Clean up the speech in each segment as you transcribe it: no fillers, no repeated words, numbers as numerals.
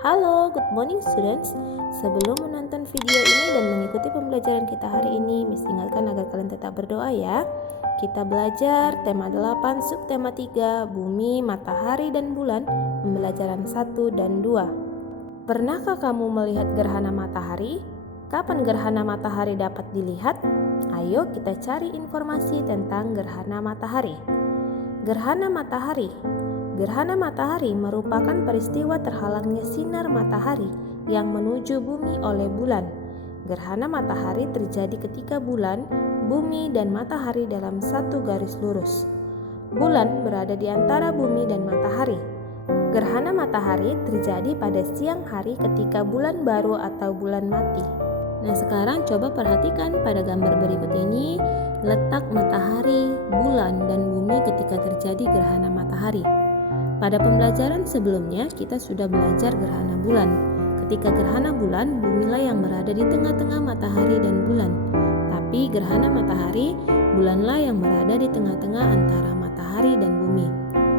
Halo, good morning students. Sebelum menonton video ini dan mengikuti pembelajaran kita hari ini, Miss ingatkan agar kalian tetap berdoa ya. Kita belajar tema 8, subtema 3, bumi, matahari, dan bulan, pembelajaran 1 dan 2. Pernahkah kamu melihat gerhana matahari? Kapan gerhana matahari dapat dilihat? Ayo kita cari informasi tentang gerhana matahari. Gerhana matahari. Gerhana matahari merupakan peristiwa terhalangnya sinar matahari yang menuju bumi oleh bulan. Gerhana matahari terjadi ketika bulan, bumi, dan matahari dalam satu garis lurus. Bulan berada di antara bumi dan matahari. Gerhana matahari terjadi pada siang hari ketika bulan baru atau bulan mati. Nah, sekarang coba perhatikan pada gambar berikut ini letak matahari, bulan, dan bumi ketika terjadi gerhana matahari. Pada pembelajaran sebelumnya, kita sudah belajar gerhana bulan. Ketika gerhana bulan, bumilah yang berada di tengah-tengah matahari dan bulan. Tapi gerhana matahari, bulanlah yang berada di tengah-tengah antara matahari dan bumi.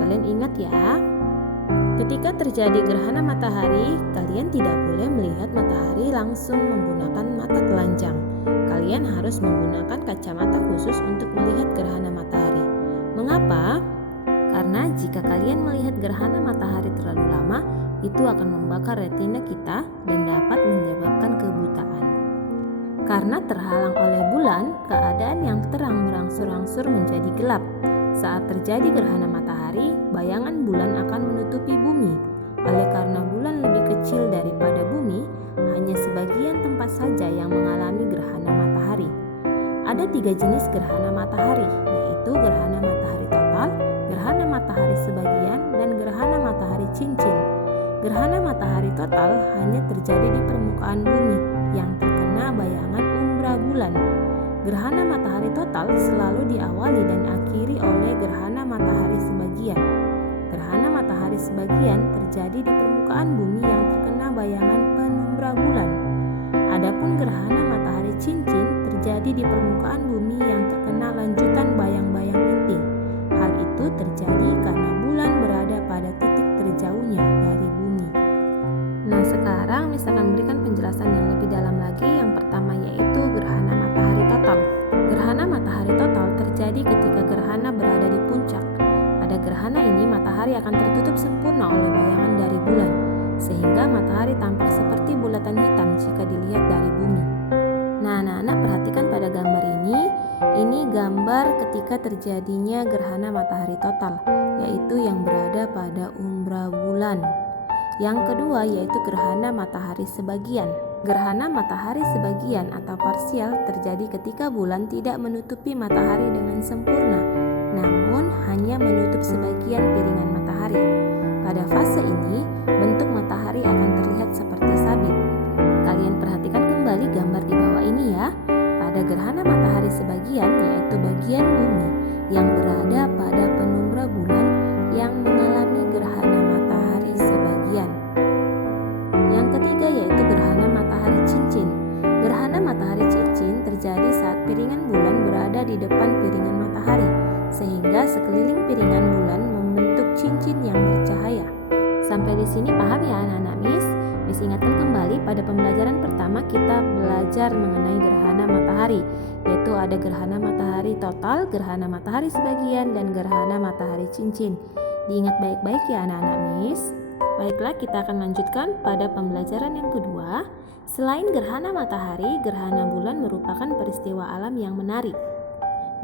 Kalian ingat ya? Ketika terjadi gerhana matahari, kalian tidak boleh melihat matahari langsung menggunakan mata telanjang. Kalian harus menggunakan kacamata khusus untuk melihat gerhana matahari. Mengapa? Karena jika kalian melihat gerhana matahari terlalu lama, itu akan membakar retina kita dan dapat menyebabkan kebutaan. Karena terhalang oleh bulan, keadaan yang terang berangsur-angsur menjadi gelap. Saat terjadi gerhana matahari, bayangan bulan akan menutupi bumi. Oleh karena bulan lebih kecil daripada bumi, hanya sebagian tempat saja yang mengalami gerhana matahari. Ada 3 jenis gerhana matahari, yaitu gerhana matahari total, gerhana matahari sebagian, dan gerhana matahari cincin. Gerhana matahari total hanya terjadi di permukaan bumi yang terkena bayangan umbra bulan. Gerhana matahari total selalu diawali dan akhiri oleh gerhana matahari sebagian. Gerhana matahari sebagian terjadi di permukaan bumi yang terkena bayangan penumbra bulan. Adapun gerhana matahari cincin terjadi di permukaan bumi yang terkena lanjutan bayang-bayang inti. Hal itu terjadi karena bulan berada pada titik terjauhnya dari bumi. Nah, sekarang Miss akan memberikan penjelasan yang lebih dalam lagi. Yang pertama yaitu gerhana matahari total. Gerhana matahari total terjadi ketika gerhana berada di puncak. Pada gerhana ini matahari akan tertutup sempurna oleh bayangan dari bulan, sehingga matahari tampak seperti bulatan hitam jika dilihat dari bumi. Nah, anak-anak perhatikan pada gambar ini. Ini gambar ketika terjadinya gerhana matahari total, yaitu yang berada pada umbra bulan. Yang kedua yaitu gerhana matahari sebagian. Gerhana matahari sebagian atau parsial terjadi ketika bulan tidak menutupi matahari dengan sempurna, namun hanya menutup sebagian piringan matahari. Pada fase ini, bentuk matahari akan terlihat seperti sabit. Kalian perhatikan kembali gambar di bawah ini ya. Pada gerhana matahari sebagian, yaitu bagian bumi yang berada pada penumbra bulan yang mengalami gerhana matahari sebagian. Yang ketiga yaitu gerhana matahari cincin. Gerhana matahari cincin terjadi saat piringan bulan berada di depan piringan matahari, sehingga sekeliling piringan bulan membentuk cincin yang bercahaya. Sampai di sini paham ya anak-anak Miss? Miss ingatkan kembali pada pembelajaran pertama kita belajar mengenai gerhana matahari, yaitu ada gerhana matahari total, gerhana matahari sebagian, dan gerhana matahari cincin. Diingat baik-baik ya anak-anak Miss. Baiklah, kita akan lanjutkan pada pembelajaran yang kedua. Selain gerhana matahari, gerhana bulan merupakan peristiwa alam yang menarik.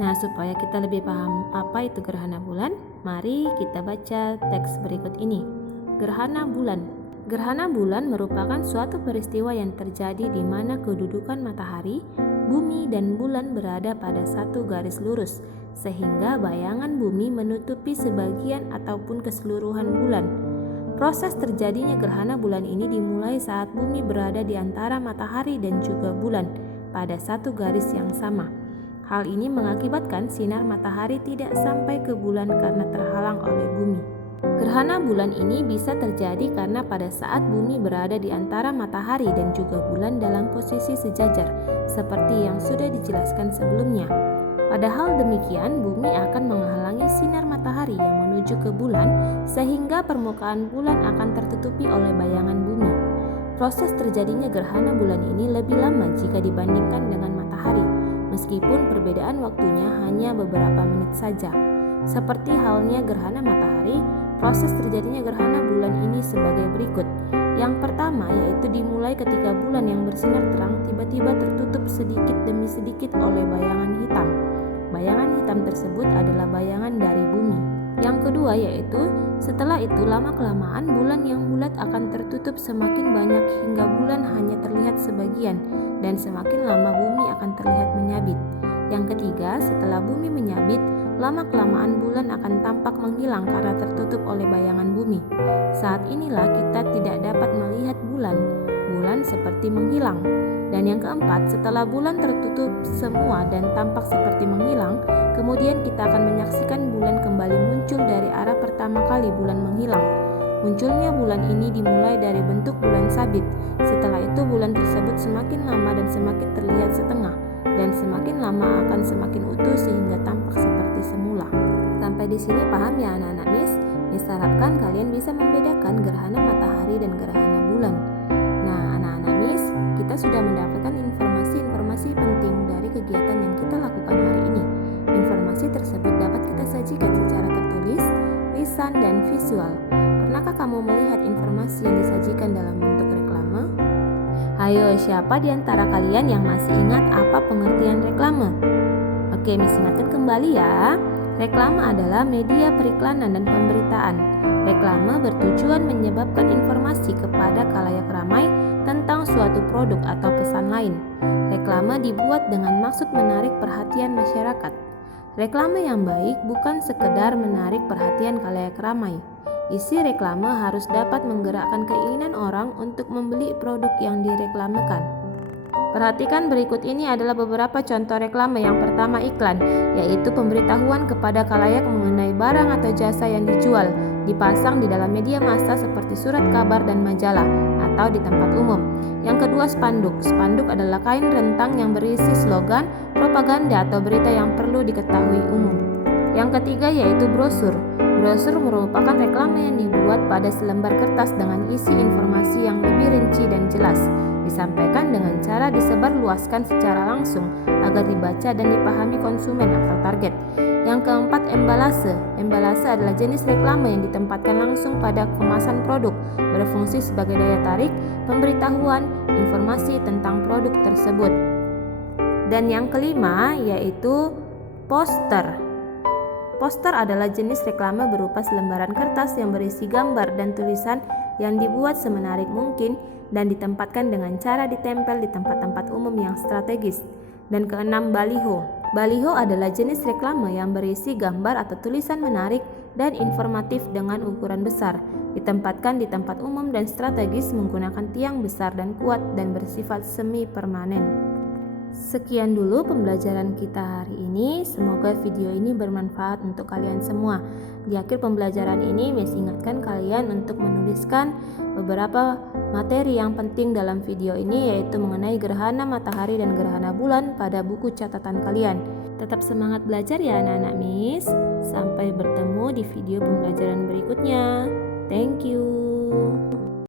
Nah, supaya kita lebih paham apa itu gerhana bulan, mari kita baca teks berikut ini. Gerhana bulan. Gerhana bulan merupakan suatu peristiwa yang terjadi di mana kedudukan matahari, bumi, dan bulan berada pada satu garis lurus, sehingga bayangan bumi menutupi sebagian ataupun keseluruhan bulan. Proses terjadinya gerhana bulan ini dimulai saat bumi berada di antara matahari dan juga bulan pada satu garis yang sama. Hal ini mengakibatkan sinar matahari tidak sampai ke bulan karena terhalang oleh bumi. Gerhana bulan ini bisa terjadi karena pada saat bumi berada di antara matahari dan juga bulan dalam posisi sejajar, seperti yang sudah dijelaskan sebelumnya. Padahal demikian, bumi akan menghalangi sinar matahari yang menuju ke bulan, sehingga permukaan bulan akan tertutupi oleh bayangan bumi. Proses terjadinya gerhana bulan ini lebih lama jika dibandingkan dengan matahari, meskipun perbedaan waktunya hanya beberapa menit saja. Seperti halnya gerhana matahari, proses terjadinya gerhana bulan ini sebagai berikut. Yang pertama yaitu dimulai ketika bulan yang bersinar terang tiba-tiba tertutup sedikit demi sedikit oleh bayangan hitam. Bayangan hitam tersebut adalah bayangan dari bumi. Yang kedua yaitu setelah itu lama-kelamaan bulan yang bulat akan tertutup semakin banyak hingga bulan hanya terlihat sebagian dan semakin lama bumi akan terlihat menyabit. Yang ketiga, setelah bumi menyabit, lama-kelamaan bulan akan tampak menghilang karena tertutup oleh bayangan bumi. Saat inilah kita tidak dapat melihat bulan. Bulan seperti menghilang. Dan yang keempat, setelah bulan tertutup semua dan tampak seperti menghilang, kemudian kita akan menyaksikan bulan kembali muncul dari arah pertama kali bulan menghilang. Munculnya bulan ini dimulai dari bentuk bulan sabit. Setelah itu bulan tersebut semakin lama dan semakin terlihat setengah, dan semakin lama akan semakin utuh sehingga tampak seperti semula. Sampai di sini paham ya anak-anak Miss? Miss harapkan kalian bisa membedakan gerhana matahari dan gerhana bulan. Nah, anak-anak Miss, kita sudah mendapatkan informasi-informasi penting dari kegiatan yang kita lakukan hari ini. Informasi tersebut dapat kita sajikan secara tertulis, lisan, dan visual. Pernahkah kamu melihat informasi yang disajikan dalam bentuk reklame? Ayo, siapa di antara kalian yang masih ingat apa pengertian reklame? Oke, Miss ingatkan kembali ya. Reklame adalah media periklanan dan pemberitaan. Reklame bertujuan menyebabkan informasi kepada khalayak ramai tentang suatu produk atau pesan lain. Reklame dibuat dengan maksud menarik perhatian masyarakat. Reklame yang baik bukan sekedar menarik perhatian khalayak ramai. Isi reklame harus dapat menggerakkan keinginan orang untuk membeli produk yang direklamekan. Perhatikan berikut ini adalah beberapa contoh reklame. Yang pertama iklan, yaitu pemberitahuan kepada khalayak mengenai barang atau jasa yang dijual, dipasang di dalam media massa seperti surat kabar dan majalah atau di tempat umum. Yang kedua spanduk. Spanduk adalah kain rentang yang berisi slogan, propaganda atau berita yang perlu diketahui umum. Yang ketiga yaitu brosur. Brosur merupakan reklame yang dibuat pada selembar kertas dengan isi informasi yang lebih rinci dan jelas, disampaikan dengan cara disebarluaskan secara langsung agar dibaca dan dipahami konsumen atau target. Yang keempat, embalase. Embalase adalah jenis reklame yang ditempatkan langsung pada kemasan produk, berfungsi sebagai daya tarik, pemberitahuan, informasi tentang produk tersebut. Dan yang kelima yaitu poster. Poster adalah jenis reklame berupa selembaran kertas yang berisi gambar dan tulisan yang dibuat semenarik mungkin dan ditempatkan dengan cara ditempel di tempat-tempat umum yang strategis. Dan keenam, baliho. Baliho adalah jenis reklame yang berisi gambar atau tulisan menarik dan informatif dengan ukuran besar, ditempatkan di tempat umum dan strategis menggunakan tiang besar dan kuat dan bersifat semi permanen. Sekian dulu pembelajaran kita hari ini. Semoga video ini bermanfaat untuk kalian semua. Di akhir pembelajaran ini, Miss ingatkan kalian untuk menuliskan beberapa materi yang penting dalam video ini, yaitu mengenai gerhana matahari dan gerhana bulan pada buku catatan kalian. Tetap semangat belajar ya anak-anak Miss. Sampai bertemu di video pembelajaran berikutnya. Thank you.